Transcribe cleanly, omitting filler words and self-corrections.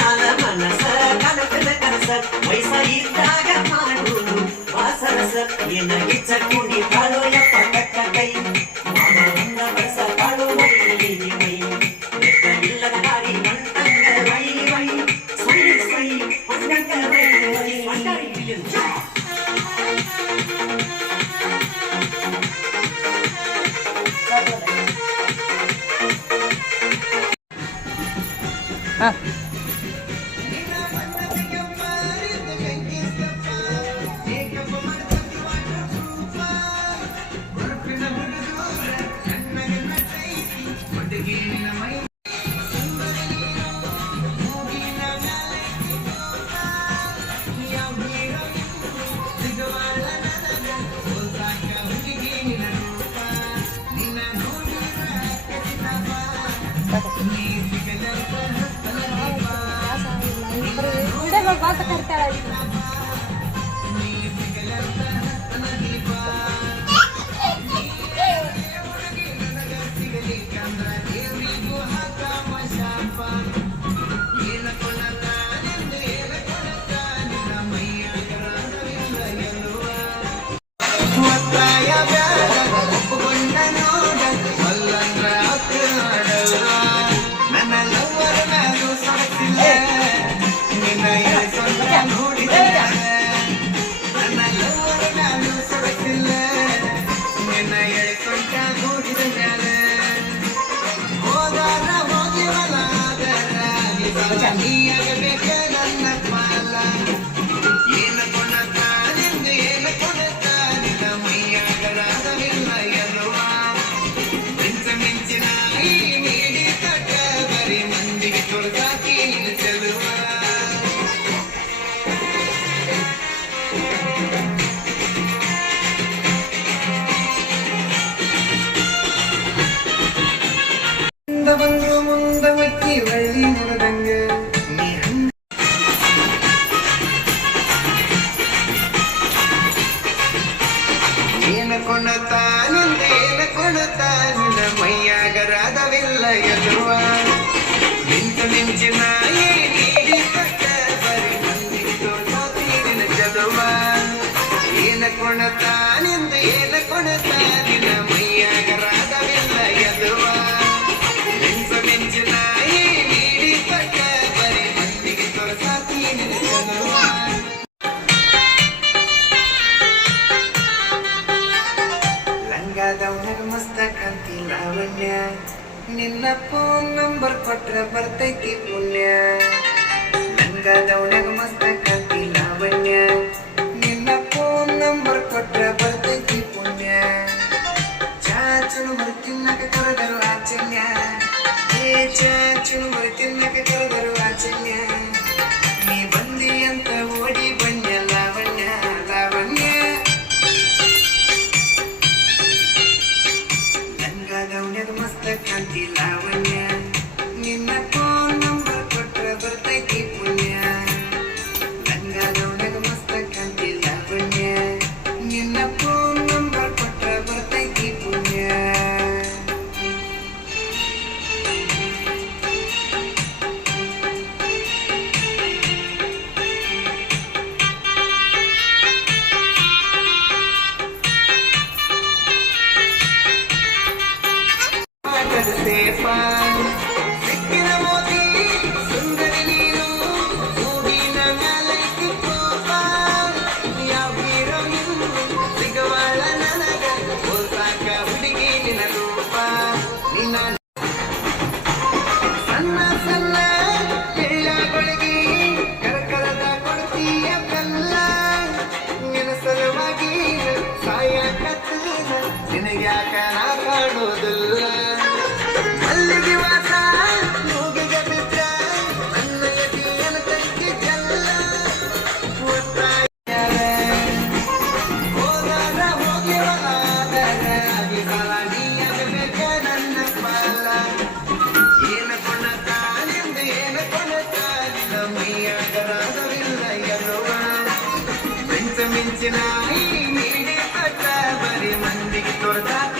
ಮ್ಯಾಲ ಮನಸ ಕನಕದ ಕನಸ ವಯಸ್ಸ ಇದ್ದಾಗ ಮಾಡುವುದು ವಾಸರಸ ಏನ ಗಿಚ್ಚ ಕುಡಿ ಬಾಳೋ ಯಪ್ಪ ಕಟ್ಟ ಕೈ ಮಾಮಂದ ಬಸ ಬಾಳೋ ಮೈ ಮೈ ಲೆಕ್ಕ ಇಲ್ಲದ ಗಾಡಿ ಮಂಟಂಗ ವೈ ವೈ ಸ್ವೈ ಸ್ವೈ ಮಂಟಂಗ ವೈ ವೈ ಮಂಟಾರಿ बात करता है ಬಂದು ಮುಂದ ಮಕ್ಕಿ ಬಳ್ಳಿ ಮುರದಂಗ ಏನ ಕೊಣತಾನಿಂದ ಏನ ಕೊಣತಾನಿನ ಮೈಯಾಗರಾದವಿಲ್ಲ ಎದುವ ನಿಂತು ನಿಂಚಿನ ನೀಡಿ ಕಟ್ಟ ಬರಿ ಮಂದಿ ತೋರ್ತೀರಿನ ಚಲುವ ಏನ ಕೊಣತಾನಿಂದ ಏನ ಕೊಣತಾನಿನ ಮೈಯಾಗರಾದವಿಲ್ಲ ಎದುವ ಲಂಗಾದವನಾಗ ಮಸ್ತ ಕಾಂತಿ ಲಾವಣ್ಯ ನಿನ್ನ ಫೋನ್ ನಂಬರ್ ಕೊಟ್ರ ಬರ್ತೈತಿ ಪುಣ್ಯ ಲಂಗಾದವನಾಗ ಮಸ್ತ ಕಾಂತಿ ಲಾವಣ್ಯ ನಿನ್ನ ಫೋನ್ ನಂಬರ್ ಕೊಟ್ರ ಬರ್ತೈತಿ ಪುಣ್ಯ ಚಾಚುನು ಬರ್ತಿನ್ನಕ ಕರೆದರು ಆಚನ್ಯ ಚಾಚುನು ಬರ್ತಿನ್ನಕ ಕರೆದರು ಆಚನ್ಯ ನೀ ಬಂದಿ ಅಂತ ಓಡಿ ಬನ್ಯ ಲಾವಣ್ಯ ಲಾವಣ್ಯ ಲಂಗಾದವನ್ಯಾಗ ಮಸ್ತ ಕಾಂತಿ ಲಾವಣ್ಯ ನಿನ್ನ ಫೋನ್ ನಂಬರ್ ಕೊಟ್ರ ಬರ್ತೈತಿ ಪುಣ್ಯ ಲಂಗಾದವನ್ಯಾಗ ಮಸ್ತ ಕಾಂತಿ ಲಾವಣ್ಯ ನಿನ್ನ ಫೋನ್ ನಂಬರ್ ಕೊಟ್ರ ಬರ್ತೈತಿ ಪುಣ್ಯ ಸಿಕ್ಕಿನ ಮೋದಿ ಸುಂದರಿ ನೀನು ಮೂಗಿನ ಮ್ಯಾಲೈತಿ ಕೋಪ ಯಾವ ಹೀರೋಯಿನ್ ಸಿಗವಾಳ ನನಗ ಹೋಸಾಕ ಹುಡುಗಿ ನಿನ್ನ ರೂಪ ನಿನ್ನ ಸಣ್ಣ ಸಣ್ಣ ಬೆಳ್ಳಗೊಳಗಿ ಕರಕರದ ಕೊಡ್ತೀಯ ಬೆಲ್ಲ ನಿನ್ನ ಸಲುವಾಗಿ ಸಾಯಕತ್ತ ನಿನಗ್ಯಾಕ ನಾ ಕಾಣೋದಿಲ್ಲ ಮಲ್ಲಿಗೆ ವಾಸ ಮೂಗಿಗೆ ಬಿದ್ದ ನನ್ನ ಎದೆಯನ ಕೈಗೆ ಜಲ್ಲ ಹೋದಾಗ ಹೋಗಿವಲಾದರ ವಿಫಲ ನೀಯಬೇಕ ನನ್ನ ಪಾಲ ಏನ ಕೊಣತಾನಿಂದ ಏನ ಕೊಣತಾನಿನ ಮೈಯಾಗರಾದವಿಲ್ಲ ಎನ್ನುವ ಮಿಂಚಿನ ಈ ನೀಡಿ ಕಟ್ಟ ಬರಿ ಮಂದಿಗೆ ತೋರ್ದಾಕ